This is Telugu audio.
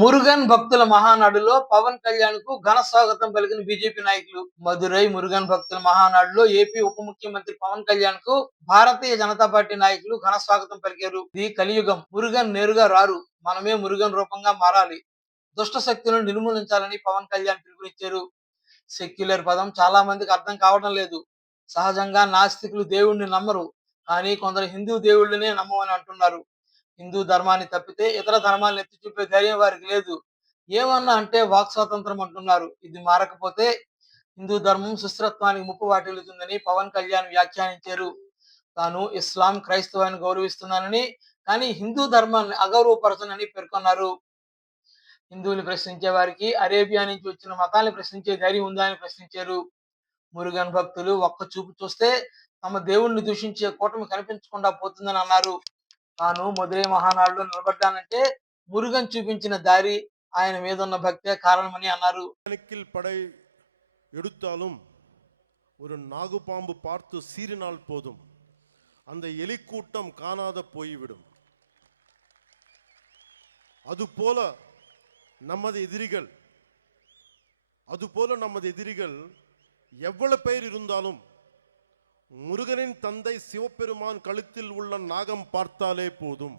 మురుగన్ భక్తుల మహానాడులో పవన్ కళ్యాణ్ కు ఘన స్వాగతం పలికిన బీజేపీ నాయకులు. మదురై మురుగన్ భక్తుల మహానాడులో ఏపీ ఉప ముఖ్యమంత్రి పవన్ కళ్యాణ్ కు భారతీయ జనతా పార్టీ నాయకులు ఘన స్వాగతం పలికారు. ఇది కలియుగం. మురుగన్ నేరుగా రారు, మనమే మురుగన్ రూపంగా మారాలి, దుష్ట శక్తులను నిర్మూలించాలని పవన్ కళ్యాణ్ పిలుపునిచ్చారు. సెక్యులర్ పదం చాలా మందికి అర్థం కావడం లేదు. సహజంగా నాస్తికులు దేవుణ్ణి నమ్మరు, కానీ కొందరు హిందూ దేవుళ్ళనే నమ్మమని అంటున్నారు. హిందూ ధర్మాన్ని తప్పితే ఇతర ధర్మాలను ఎత్తి చూపే ధైర్యం వారికి లేదు. ఏమన్నా అంటే వాక్ స్వాతంత్రం అంటున్నారు. ఇది మారకపోతే హిందూ ధర్మం సుస్థిరత్వానికి ముప్పు వాటిల్లుతుందని పవన్ కళ్యాణ్ వ్యాఖ్యానించారు. తాను ఇస్లాం, క్రైస్తవాన్ని గౌరవిస్తున్నానని, కానీ హిందూ ధర్మాన్ని అగౌరవపరచనని పేర్కొన్నారు. హిందువులు ప్రశ్నించే వారికి అరేబియా నుంచి వచ్చిన మతాన్ని ప్రశ్నించే ధైర్యం ఉందా అని ప్రశ్నించారు. మురుగన్ భక్తులు ఒక్క చూపు చూస్తే తమ దేవుణ్ణి దూషించే కూటమి కనిపించకుండా పోతుందని అన్నారు. తాను మదురై మహానాడులో నిలబడ్డానంటే మురుగన్ చూపించిన దారి, ఆయన మీద ఉన్న భక్తే కారణమని అన్నారు. படை எடுத்தாலும் ஒரு நாகுபாம்பு பார்த்து சீறினால் போதும், அந்த எலிக்கூட்டம் காணாத போய்விடும். அதுபோல நமது எதிரிகள் எவ்வளவு பேர் இருந்தாலும் முருகனின் தந்தை சிவபெருமான் கழுத்தில் உள்ள நாகம் பார்த்தாலே போதும்.